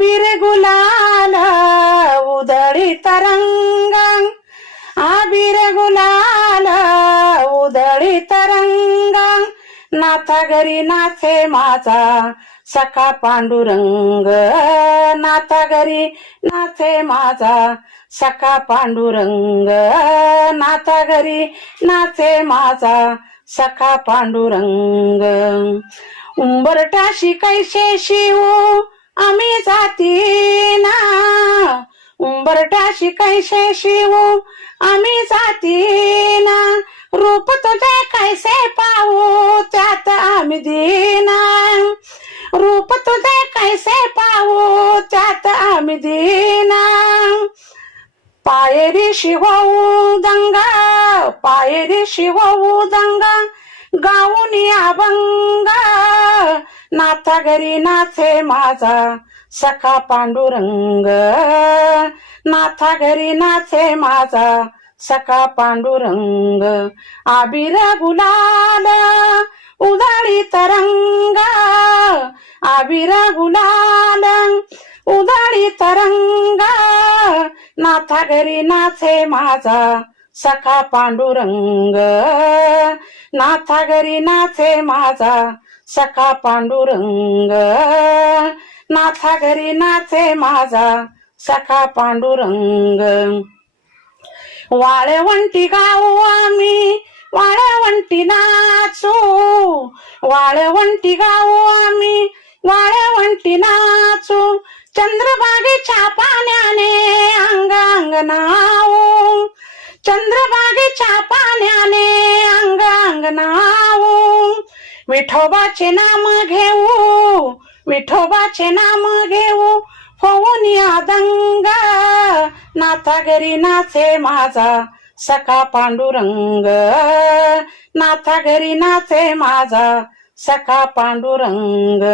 आबिर उधळी तरंग आबिर गुलाल उधळी तरंग नाथा घरी नाथे माझा सखा पांडुरंग. नाथा घरी नाथे माझा सखा पांडुरंग. नाथा घरी नाथे माझा सखा पांडुरंग. उंबरटाशी कैसे शिवू आम्ही जाती ना. उंबरटाशी कैसे शिवू आम्ही जाती ना. रूप तुझे कैसे पाहू त्यात आम्ही दीना. रूप तुझे कैसे पाहू त्यात आम्ही दीना. पायरी शिवऊ दंगा पायरी शिवऊ दंगा गाऊन अभंगा नाथा घरी नाथे माझा सखा पांडुरंग. नाथा घरी नाथे माझा सखा पांडुरंग. आबिर गुलाल उदाळी तरंगा. आबिर गुलाल उदाळी तरंगा. नाथा घरी नाथे माझा सखा पांडुरंग. नाथा घरी नाथे माझा सखा पांडुरंग नाथा घरी नाचे माझा सखा पांडुरंग. वाळवंटी गाऊ आम्ही वाळवंटी नाचू. वाळवंटी गाऊ आम्ही वाळवंटी नाचू. चंद्रबागेच्या पाण्याने अंग अंग नावू चंद्रबागेच्या पाण्याने अंग अंग विठोबाचे नाम घेऊ विठोबाचे नाम घेऊ होऊन या दंगा. नाथा घरी नाचे माझा सखा पांडुरंग. नाथा घरी नाचे माझा सखा पांडुरंग.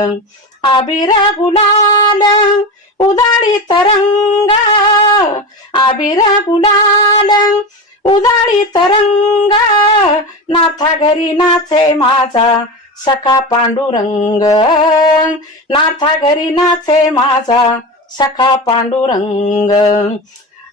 आबिरा गुलाल उदाळी तरंगा. आबिरा गुलाल उदाळी तरंगा. नाथा घरी नाचे माझा सखा पांडुरंग नाथा घरी नाचे माझा सखा पांडुरंग.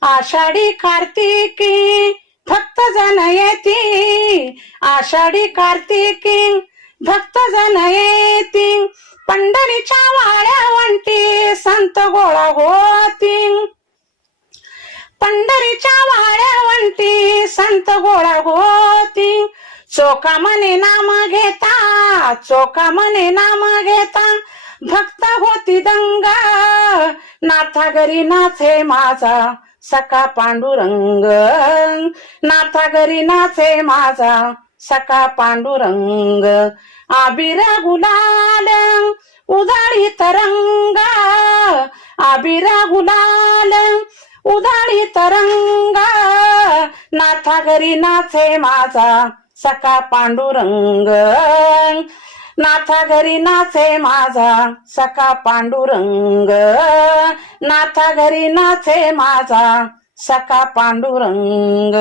आषाढी कार्तिकी भक्त जन येती. आषाढी कार्तिकी भक्त जन येती. पंढरीच्या वाड्यावंटी संत गोळा होती. पंढरीच्या वाड्यावंटी संत गोळा होती. चोका मने नाम घेता चोका मने नाम घेता? भक्त होती दंगा. नाथा घरी नाचे माझा सखा पांडुरंग. नाथा घरी नाचे माझा सका पांडुरंग. आबिरा गुलाल उधाळी तरंगा. आबिरा गुलाल उधाळी तरंगा. नाथा घरी नाचे माझा सखा पांडुरंग. नाथा घरी नाचे माझा सखा पांडुरंग. नाथा घरी नाचे माझा सखा पांडुरंग.